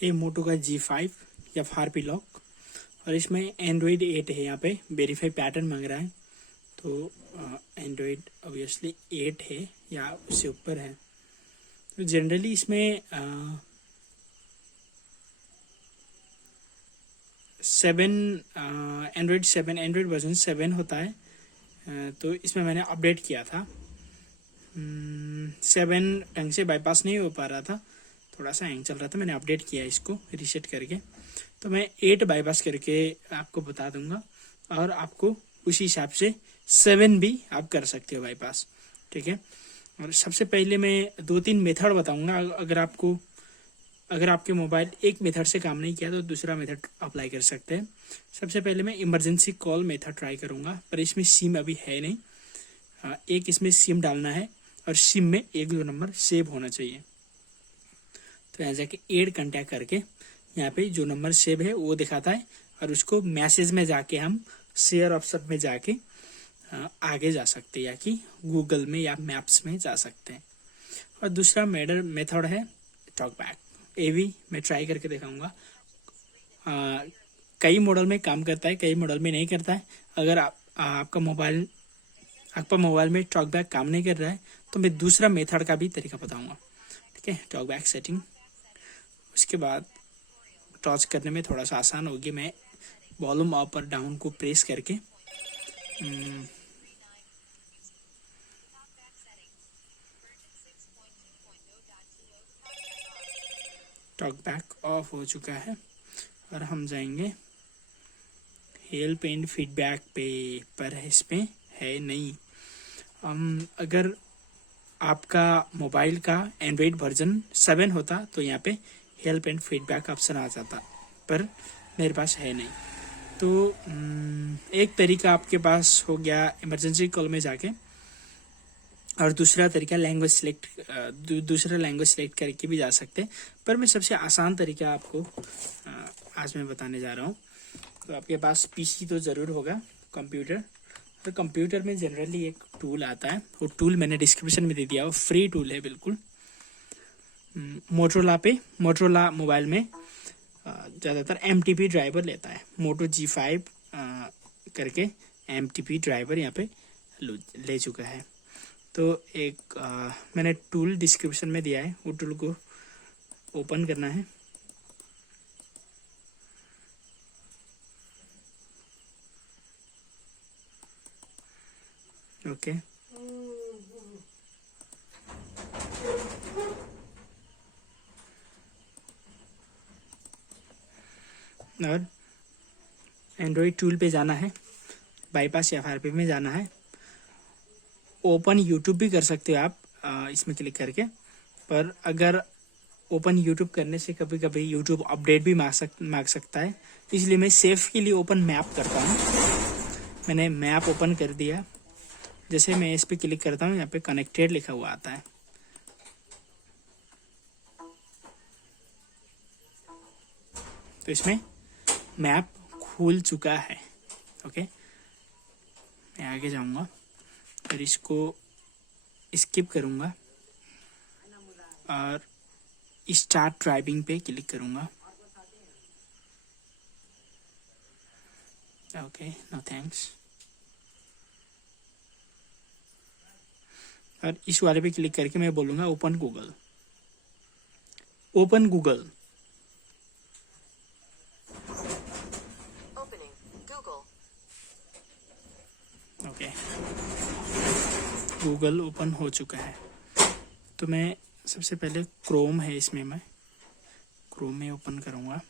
ये मोटो का G5 या FRP लॉक, और इसमें एंड्रॉयड 8 है। यहाँ पे वेरीफाई पैटर्न मांग रहा है, तो एंड्रॉयड ऑब्वियसली 8 है या उससे ऊपर है। तो जनरली इसमें 7 एंड्रॉयड वर्जन 7 होता है। तो इसमें मैंने अपडेट किया था। 7 ढंग से बाईपास नहीं हो पा रहा था, थोड़ा सा हैंग चल रहा था। मैंने अपडेट किया इसको रीसेट करके, तो मैं 8 बाईपास करके आपको बता दूंगा, और आपको उसी हिसाब से 7 भी आप कर सकते हो बाईपास, ठीक है। और सबसे पहले मैं 2-3 मेथड बताऊंगा। अगर आपके मोबाइल एक मेथड से काम नहीं किया तो दूसरा मेथड अप्लाई कर सकते हैं। सबसे पहले मैं इमरजेंसी कॉल मेथड ट्राई करूंगा, पर इसमें सिम अभी है नहीं। एक इसमें सिम डालना है, और सिम में 1-2 नंबर सेव होना चाहिए। तो यहाँ जाके ऐड कॉन्टैक्ट करके यहाँ पे जो नंबर सेव है वो दिखाता है, और उसको मैसेज में जाके हम शेयर ऑप्शन में जाके आगे जा सकते हैं, या कि गूगल में या मैप्स में जा सकते हैं। और दूसरा मेथड है टॉक बैक। ये भी मैं ट्राई करके दिखाऊंगा। कई मॉडल में काम करता है, कई मॉडल में नहीं करता है। अगर आपका मोबाइल में टॉक बैक काम नहीं कर रहा है, तो मैं दूसरा मेथड का भी तरीका बताऊंगा, ठीक है। टॉक बैक सेटिंग, उसके बाद टॉच करने में थोड़ा सा आसान होगी। मैं वॉल्यूम अप और डाउन को प्रेस करके टॉक बैक ऑफ हो चुका है, और हम जाएंगे हेल्प एंड फीडबैक पे, पर इसमें है नहीं। अगर आपका मोबाइल का एंड्रॉयड वर्जन 7 होता तो यहाँ पे हेल्प एंड फीडबैक ऑप्शन आ जाता, पर मेरे पास है नहीं। तो एक तरीका आपके पास हो गया इमरजेंसी कॉल में जाके, और दूसरा तरीका दूसरा लैंग्वेज सेलेक्ट करके भी जा सकते हैं। पर मैं सबसे आसान तरीका आपको आज मैं बताने जा रहा हूँ। तो आपके पास पीसी तो ज़रूर होगा, कंप्यूटर। तो कंप्यूटर में जनरली एक टूल आता है, वो टूल मैंने डिस्क्रिप्शन में दे दिया, वो फ्री टूल है बिल्कुल। मोटरोला मोबाइल में ज़्यादातर MTP ड्राइवर लेता है। मोटो G5 करके MTP ड्राइवर यहाँ पे ले चुका है। तो एक मैंने टूल डिस्क्रिप्शन में दिया है, वो टूल को ओपन करना है। ओके, और एंड्रॉयड टूल पे जाना है, बाईपास या FRP में जाना है। ओपन यूट्यूब भी कर सकते हो आप इसमें क्लिक करके, पर अगर ओपन यूट्यूब करने से कभी कभी यूट्यूब अपडेट भी मांग सकता है, इसलिए मैं सेफ के लिए ओपन मैप करता हूँ। मैंने मैप ओपन कर दिया। जैसे मैं इस पर क्लिक करता हूँ, यहाँ पे कनेक्टेड लिखा हुआ आता है। तो इसमें मैप खुल चुका है। ओके, मैं आगे जाऊँगा, फिर इसको स्किप करूँगा और स्टार्ट ड्राइविंग पे क्लिक करूँगा। Okay, no thanks. और इस वाले पे क्लिक करके मैं बोलूँगा open Google. Open Google. Okay, Google open हो चुका है। तो मैं सबसे पहले क्रोम है, इसमें मैं क्रोम में ओपन करूँगा।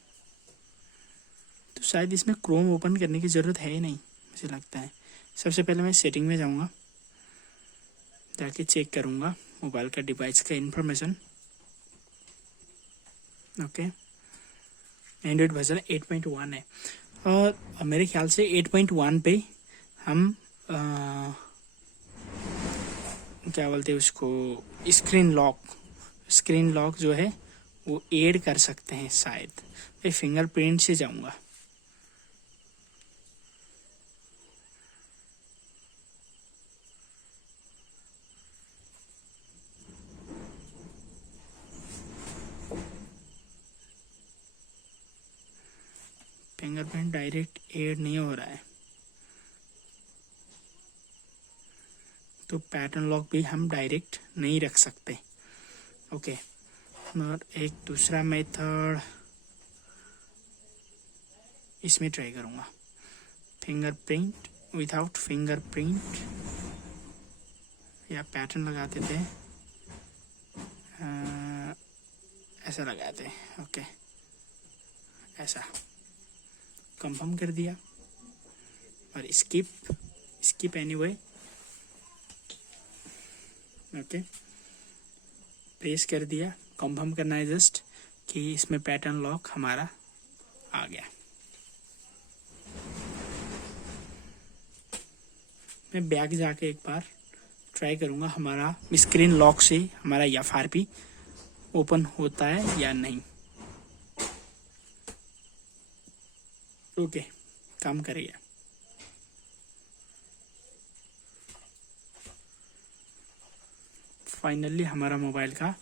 तो शायद इसमें क्रोम ओपन करने की ज़रूरत है ही नहीं, मुझे लगता है। सबसे पहले मैं सेटिंग में जाऊँगा, जाके चेक करूँगा मोबाइल का डिवाइस का इंफॉर्मेशन। ओके, एंड्रॉयड वर्जन 8.1 है, और मेरे ख्याल से 8.1 पे हम क्या बोलते हैं उसको, स्क्रीन लॉक जो है वो ऐड कर सकते हैं शायद। मैं फिंगरप्रिंट से जाऊँगा। फिंगरप्रिंट डायरेक्ट ऐड नहीं हो रहा है, तो पैटर्न लॉक भी हम डायरेक्ट नहीं रख सकते। ओके, और एक दूसरा मेथड इसमें ट्राई करूँगा, फिंगरप्रिंट विदाउट फिंगरप्रिंट, या पैटर्न लगाते थे, ऐसा लगाते हैं। ओके, ऐसा कंफर्म कर दिया और स्किप एनीवे। ओके, प्रेस कर दिया, कंफर्म करना है जस्ट कि इसमें पैटर्न लॉक हमारा आ गया। मैं बैक जाके एक बार ट्राई करूँगा हमारा स्क्रीन लॉक से हमारा FRP ओपन होता है या नहीं। ओके, काम करेगा। फाइनली हमारा मोबाइल का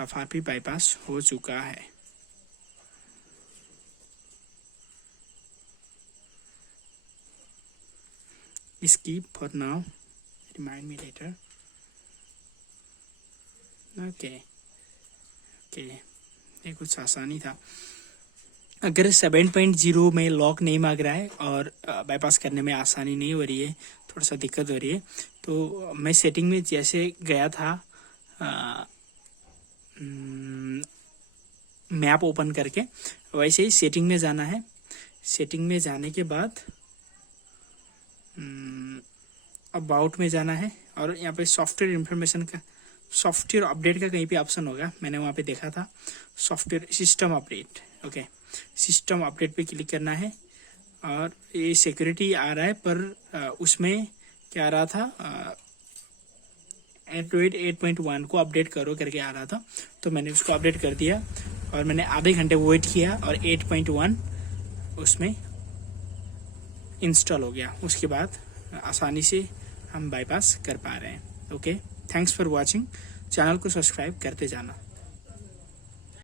FRP बाईपास हो चुका है। Skip for now, remind me later. Okay, ये कुछ आसानी था। अगर 7.0 में लॉक नहीं मांग रहा है और बाईपास करने में आसानी नहीं हो रही है, थोड़ा सा दिक्कत हो रही है, तो मैं सेटिंग में जैसे गया था मैप ओपन करके, वैसे ही सेटिंग में जाना है। सेटिंग में जाने के बाद अबाउट में जाना है और यहाँ पे सॉफ्टवेयर इन्फॉर्मेशन का, सॉफ्टवेयर अपडेट का कहीं पे ऑप्शन होगा, मैंने वहाँ पे देखा था software system update. Okay, system update पे क्लिक करना है और ये सिक्योरिटी आ रहा है, पर उसमें क्या आ रहा था, एंड्रॉइड 8.1 को अपडेट करो करके आ रहा था, तो मैंने उसको अपडेट कर दिया और मैंने आधे घंटे वेट किया और 8.1 उसमें इंस्टॉल हो गया। उसके बाद आसानी से हम बाईपास कर पा रहे हैं। Okay, thanks for watching, channel को सब्सक्राइब करते जाना।